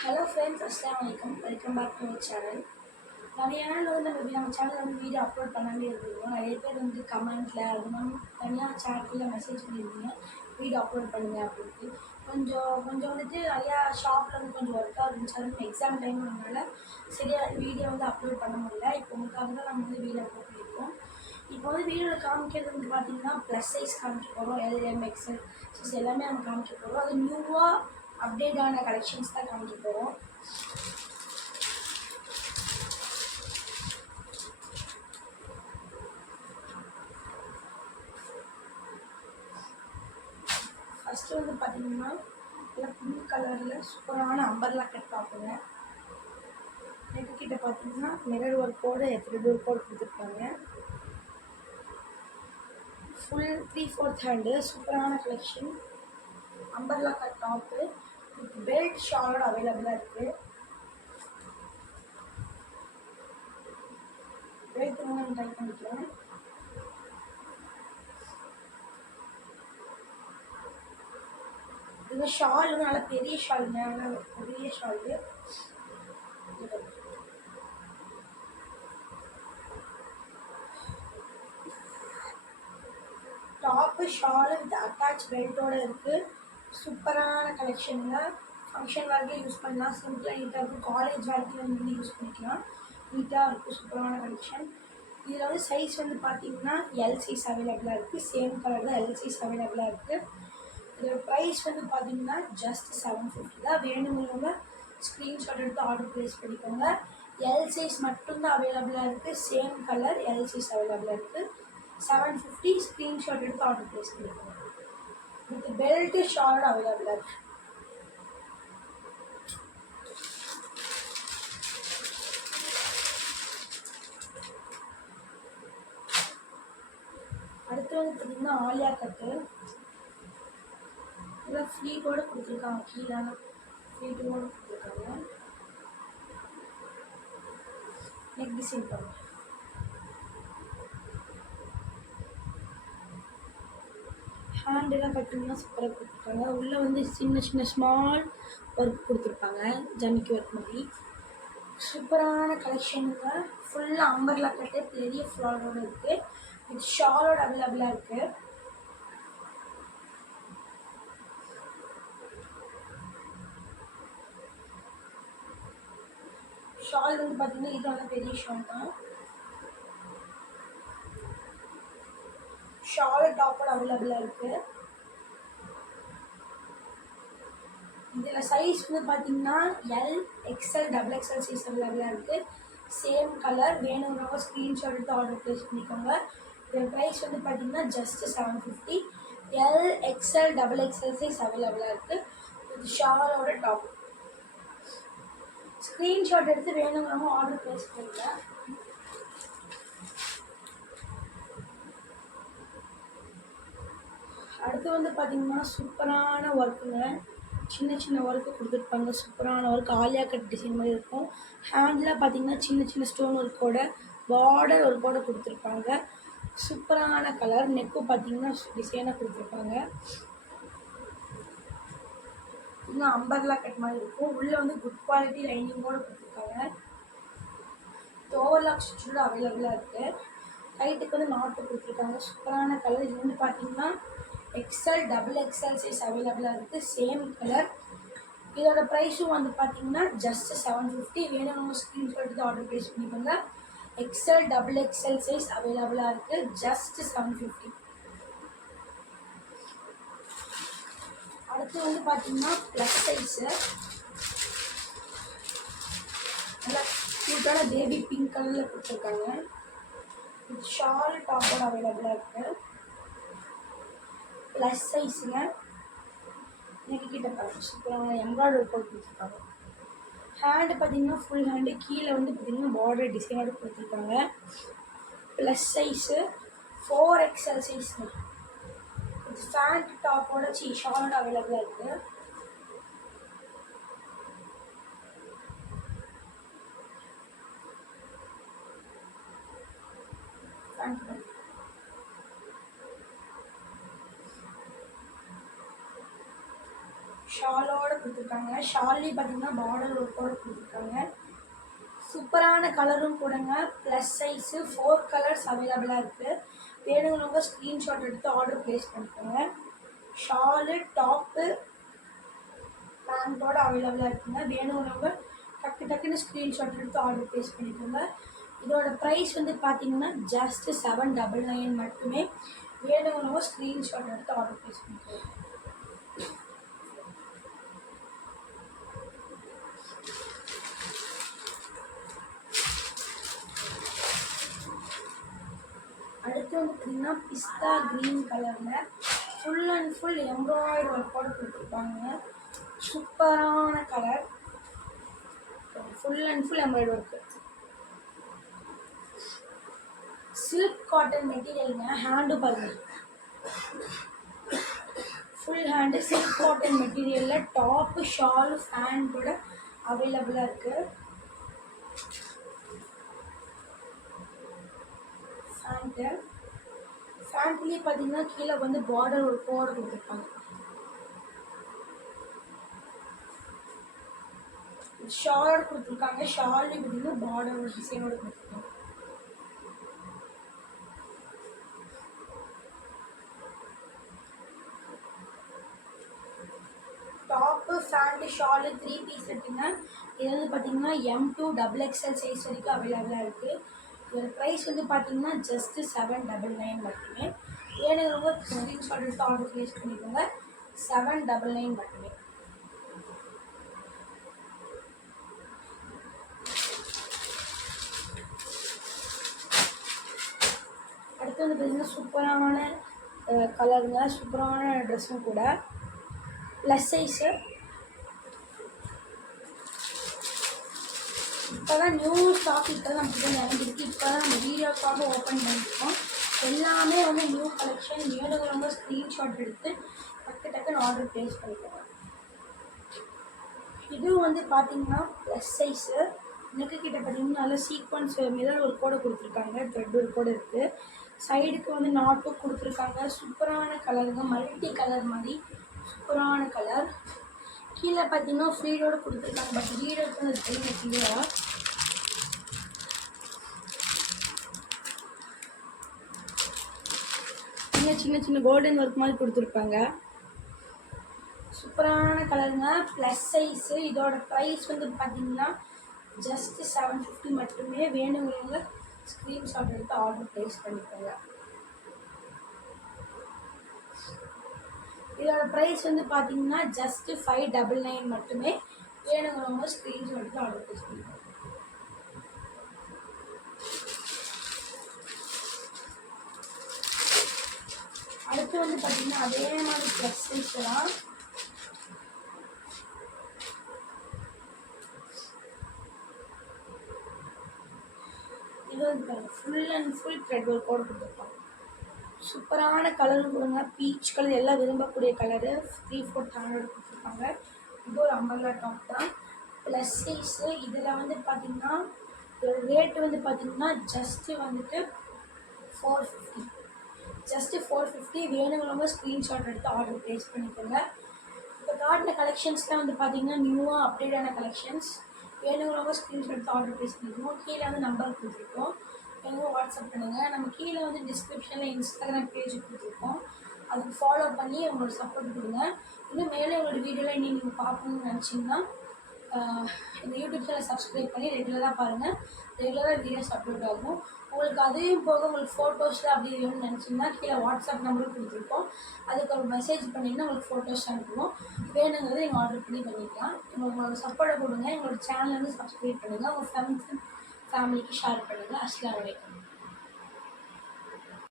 Hello friends, அஸ்ஸலாமு அலைக்கும். Welcome back to our channel. நிறைய நாள் நம்ம சேனலில் வீடியோ அப்லோட் பண்ணாமே இருந்திருக்கோம். நிறைய பேர் கமெண்ட்டில் அதுவும் தனியாக சேட்டில் மெசேஜ் பண்ணியிருந்தீங்க, வீடியோ அப்லோட் பண்ணுங்க அப்படின்ட்டு. கொஞ்சம் நிறையா ஷாப்பில் கொஞ்சம் ஒர்க்காக இருந்துச்சு. அதுவும் எக்ஸாம் டைம்னால சரியாக வீடியோ அப்லோட் பண்ண முடியல. இப்போ உங்களுக்காக தான் நம்ம வீடியோ அப்லோட் பண்ணியிருக்கோம். இப்போ வீடியோவில் காமிக்கிறது பார்த்தீங்கன்னா ப்ளஸ் சைஸ் காமிக்க போகிறோம், LM XL சைஸ் எல்லாமே நம்ம காமிக்க போகிறோம். அது நியூவாக அப்டேட் ஆன கலெக்ஷன்ஸ் தான் காமிக்க போகிறோம். ஃபஸ்ட்டு பார்த்தீங்கன்னா நல்லா பிங்க் கலரில் சூப்பரான அம்பர்லா கட் பார்க்குங்க. நெக்கிட்ட பார்த்தீங்கன்னா மிரர் ஒர்க்கோடு த்ரெட் ஒர்க்கோடு கொடுத்துருப்பாங்க. ஃபுல் 3/4 ஹேண்டு சூப்பரான collection. Umbrella cut top with belt ஷாலோட அவைலபிளாக இருக்குது. பெல்ட் நம்ம ட்ரை பண்ணிக்கலாம். இது ஷால் நல்லா பெரிய ஷாலுங்க, நல்லா பெரிய shawl. Top shawl with attach பெல்ட்டோடு இருக்குது. சூப்பரான கலெக்ஷனுங்க. ஃபங்க்ஷன் வேர்க்கே யூஸ் பண்ணலாம், சிம்பிளாக நீட்டாக இருக்கும். காலேஜ் வேர்க்கு யூஸ் பண்ணிக்கலாம், நீட்டாக இருக்கும். சூப்பரான கலெக்ஷன். இதில் சைஸ் பார்த்தீங்கன்னா எல் சைஸ் அவைலபிளாக இருக்குது. சேம் கலர் தான், எல் சைஸ் அவைலபிளாக இருக்குது. இதோட ப்ரைஸ் பார்த்தீங்கன்னா ஜஸ்ட் 750 தான். வேணுங்கிறவங்க ஸ்க்ரீன்ஷாட் எடுத்து ஆர்டர் ப்ளேஸ் பண்ணிக்கோங்க. எல் சைஸ் மட்டும்தான் அவைலபிளாக இருக்குது. சேம் கலர் எல் சைஸ் அவைலபிளாக இருக்குது. 750 ஸ்க்ரீன்ஷாட் எடுத்து ஆர்டர் ப்ளேஸ் பண்ணிக்கோங்க. வித் பெல்ட்டு ஷாலோட அவைலபிளாக இருக்குது. அடுத்து பார்த்தீங்கன்னா ஆலியா கட்டு. இதில் ஃப்ளீட்டோடு கொடுத்துருக்காங்க, கீழே ஃப்ளீட்டோடு கொடுத்துருக்காங்க. நெக் டிசைன் பண்ணு. ஹேண்டெல்லாம் பார்த்தீங்கன்னா சூப்பராக கொடுத்துருக்காங்க. உள்ளே சின்ன சின்ன ஸ்மால் ஒர்க் கொடுத்துருப்பாங்க, ஜமிக்கி ஒர்க் மாதிரி. சூப்பரான கலெக்ஷனுங்க. ஃபுல்லாக அம்பர்லா கட்டு பெரிய ஃப்ளாரோடு இருக்குது. வித் ஷாலோட அவைலபிளாக இருக்குது. ஷால் பார்த்தீங்கன்னா இது வந்து பெரிய ஷால் தான். ஷால் டாப்போட அவைலபிளாக இருக்குது. இதில் சைஸ் பார்த்தீங்கன்னா எல் XL XXL சைஸ் அவைலபிளாக இருக்குது. Same colour. வேணுங்கிறவங்க ஸ்க்ரீன்ஷாட் எடுத்து ஆர்டர் ப்ளேஸ் பண்ணிக்கோங்க. இதோட ப்ரைஸ் பார்த்தீங்கன்னா just 750. L XL XXL size அவைலபிளாக இருக்குது. இது ஷாலோட டாப். ஸ்க்ரீன்ஷாட் எடுத்து வேணுங்கிறவங்க ஆர்டர் ப்ளேஸ் பண்ணுங்க. அடுத்து பார்த்தீங்கன்னா சூப்பரான ஒர்க்குங்க. சின்ன சின்ன ஒர்க்கு கொடுத்துருப்பாங்க. சூப்பரான ஒர்க் ஆலியா கட் டிசைன் மாதிரி இருக்கும். ஹேண்டில் பார்த்தீங்கன்னா சின்ன சின்ன ஸ்டோன் ஒர்க்கோட பார்டர் ஒர்க்கோட கொடுத்துருப்பாங்க. சூப்பரான கலர். நெக்கும் பார்த்தீங்கன்னா டிசைனாக கொடுத்துருப்பாங்க. இன்னும் அம்பர்லா கட் மாதிரி இருக்கும். உள்ளே குட் குவாலிட்டி லைனிங்கோடு கொடுத்துருக்காங்க. ஓவர்லாக் ஸ்டிச்சோட அவைலபிளாக இருக்குது. கைட்டுக்கு நாட்டு கொடுத்துருக்காங்க. சூப்பரான கலர். இது பார்த்தீங்கன்னா XL XXL சைஸ் அவைலபிளாக இருக்குது. Same colour. இதோட ப்ரைஸும் பார்த்தீங்கன்னா ஜஸ்ட் 750. வேணும்னு ஸ்க்ரீன்ஷாட் எடுத்து ஆர்டர் ப்ளேஸ் பண்ணிக்கோங்க. XL XXL சைஸ் அவைலபிளாக இருக்குது. ஜஸ்ட் 750. அடுத்து பார்த்தீங்கன்னா ப்ளஸ் சைஸு. நல்லா க்யூட்டான பேபி பிங்க் கலரில் கொடுத்துருக்காங்க. ஷால் டாப்போட அவைலபிளாக இருக்குது. ப்ளஸ் சைஸுங்க. நெக்கிட்ட பாருங்க, சூப்பரான எம்ப்ராய்டரி ஒர்க் கொடுத்துருக்காங்க. ஹேண்டு பார்த்தீங்கன்னா ஃபுல் ஹேண்டு. கீழே பார்த்தீங்கன்னா பார்டர் டிசைனோடு கொடுத்துருக்காங்க. Plus size 4XL சைஸுங்க. ஃபேண்ட் டாப்போட ஷாலோட அவைலபிளாக இருக்குது. ஷாலோட கொடுத்துருக்காங்க. ஷால்லேயும் பார்த்தீங்கன்னா பார்டர் ஒர்க்கோட கொடுத்துருக்காங்க. சூப்பரான கலரும் கூடங்க. ப்ளஸ் சைஸு 4 கலர்ஸ் அவைலபிளாக இருக்குது. வேணுங்கிறவங்க ஸ்க்ரீன்ஷாட் எடுத்து ஆர்டர் ப்ளேஸ் பண்ணிக்கோங்க. ஷாலு டாப்பு பேண்ட்டோட அவைலபிளாக இருக்குங்க. வேணுங்கிறவங்க டக்குன்னு ஸ்க்ரீன்ஷாட் எடுத்து ஆர்டர் ப்ளேஸ் பண்ணிக்கோங்க. இதோட ப்ரைஸ் வந்து பார்த்தீங்கன்னா ஜஸ்ட் 799 மட்டுமே. வேணுங்கிறவங்க ஸ்க்ரீன்ஷாட் எடுத்து ஆர்டர் ப்ளேஸ் பண்ணிக்கோங்க. அடுத்து வந்து பார்த்தீங்கன்னா பிஸ்தா க்ரீன் கலரில் ஃபுல் அண்ட் ஃபுல் எம்ப்ராய்டரி ஒர்க்கோடு கொடுத்துருப்பாங்க. சூப்பரான colour. Full and full embroidery work. Silk cotton மெட்டீரியலுங்க. ஹேண்டு பாருங்க, ஃபுல் ஹேண்டு சில்க் காட்டன் மெட்டீரியலில் டாப்பு ஷாலு ஃபேன் கூட அவைலபிளாக இருக்குது. ஃபேண்ட்லேயே பார்த்தீங்கன்னா கீழே வந்து பார்டர் ஒரு கோடு கொடுத்துருப்பாங்க. ஷால் கொடுத்துருக்காங்க. ஷால்லேயே பார்த்தீங்கன்னா பார்டர் ஒரு டிசைனோட கொடுத்துருக்காங்க. டாப்பு ஃபேண்ட்டு ஷாலு 3 பீஸ் செட்டுங்க. இது வந்து பார்த்தீங்கன்னா M2 XXL சைஸ் வரைக்கும் அவைலபிளாக இருக்குது. இதோட ப்ரைஸ் வந்து பார்த்தீங்கன்னா ஜஸ்ட்டு 799 மட்டுமே. வேணுங்கிறவங்க ஸ்க்ரீன்ஷாட் எடுத்து ஆர்டர் ப்ளேஸ் பண்ணிக்கோங்க. 799 மட்டுமே. அடுத்து வந்து பார்த்தீங்கன்னா சூப்பரான கலருங்க. சூப்பரான ட்ரெஸ்ஸும் கூட. Plus size. இப்போ தான் நியூ ஸ்டாக் இப்போ தான் நமக்கு இறங்கிருக்கு. இப்போ தான் நம்ம வீடியோக்காக ஓப்பன் பண்ணியிருக்கோம். எல்லாமே வந்து நியூ கலெக்ஷன். வேணுங்கிறவங்க ஸ்க்ரீன்ஷாட் எடுத்து டக்குன்னு ஆர்டர் ப்ளேஸ் பண்ணிக்கோங்க. இதுவும் வந்து பார்த்தீங்கன்னா ப்ளஸ் சைஸு. நெக்கு கிட்ட பார்த்தீங்கன்னா நல்லா சீக்வன்ஸ் மிரர் ஒரு கோடை கொடுத்துருக்காங்க. த்ரெட் ஒரு கோடு இருக்குது. சைடுக்கு வந்து நாட்டும் கொடுத்துருக்காங்க. சூப்பரான கலருங்க. மல்டி கலர் மாதிரி சூப்பரான கலர். கீழே பார்த்தீங்கன்னா ஃப்ரீடோடு கொடுத்துருக்காங்க. பட் வீடோக்கு வந்து தெரியுங்க கீழே சின்ன கோல்டன் ஒர்க் மாதிரி கொடுத்துருப்பாங்க. சூப்பரான கலருங்க. Plus size. இதோட ப்ரைஸ் வந்து பார்த்தீங்கன்னா ஜஸ்ட் 750 மட்டுமே. வேணுங்கிறவங்க ஸ்க்ரீன்ஷாட் எடுத்து ஆர்டர் ப்ளேஸ் பண்ணிக்கோங்க. இதோட ப்ரைஸ் வந்து பார்த்தீங்கன்னா ஜஸ்ட் 599 மட்டுமே. வேணுங்கிறவங்க ஸ்க்ரீன்ஷாட் எடுத்து ஆர்டர் ப்ளேஸ் பண்ணிக்கோங்க. அடுத்து வந்து பார்த்தீங்கன்னா அதே மாதிரி ப்ளஸ் சைஸ் தான். இது வந்து ஃபுல் அண்ட் ஃபுல் த்ரெட் ஒர்க்கோடு கொடுத்துருப்பாங்க. சூப்பரான கலரும் கொடுங்க. பீச் கலர் எல்லாம் விரும்பக்கூடிய கலரு. 3/4 ஹேண்டோடு கொடுத்துருப்பாங்க. இது ஒரு அம்பர்லா டாப் தான். Plus size. இதில் வந்து பார்த்தீங்கன்னா இதோட ரேட்டு வந்து பார்த்தீங்கன்னா ஜஸ்ட்டு வந்துட்டு 450. ஜஸ்ட்டு 450. வேணுங்கிறவங்க ஸ்க்ரீன்ஷாட் எடுத்து ஆர்டர் ப்ளேஸ் பண்ணிக்கோங்க. இப்போ காட்டின கலெக்ஷன்ஸ்லாம் வந்து பார்த்தீங்கன்னா நியூவாக அப்டேட்டான கலெக்ஷன்ஸ். வேணுங்கிறவங்க ஸ்க்ரீன்ஷாட் எடுத்து ஆர்டர் ப்ளேஸ் பண்ணிக்கோங்க. கீழே வந்து நம்பர் கொடுத்துருக்கோம். வேணுங்க வாட்ஸ்அப் பண்ணுங்கள். நம்ம கீழே வந்து டிஸ்கிரிப்ஷனில் இன்ஸ்டாகிராம் பேஜ் கொடுத்துருக்கோம். அதுக்கு ஃபாலோ பண்ணி உங்களோட சப்போர்ட் கொடுங்க. இன்னும் மேலே உங்களோட வீடியோவில் நீங்கள் பார்க்கணுன்னு நினச்சிங்கன்னா இந்த யூடியூப் சேனல் சப்ஸ்கிரைப் பண்ணி ரெகுலராக பாருங்கள். ரெகுலராக வீடியோஸ் அப்லோட் ஆகும். உங்களுக்கு அதையும் போக உங்களுக்கு ஃபோட்டோஸில் அப்படி வேணும்னு நினச்சிங்கன்னா கீழே வாட்ஸ்அப் நம்பரும் கொடுத்துருக்கோம். அதுக்கு ஒரு மெசேஜ் பண்ணிங்கன்னா உங்களுக்கு ஃபோட்டோஸ் அனுப்புவோம். வேணுங்கிறத நீங்கள் ஆர்டர் பண்ணி பண்ணிக்கலாம். உங்களோட சப்போர்ட்டை கொடுங்க. எங்களோட சேனலை வந்து சப்ஸ்கிரைப் பண்ணுங்கள். உங்கள் ஃப்ரெண்ட்ஸ் ஃபேமிலிக்கு ஷேர் பண்ணுங்கள். அஸ்ஸலாமு அலைக்கும்.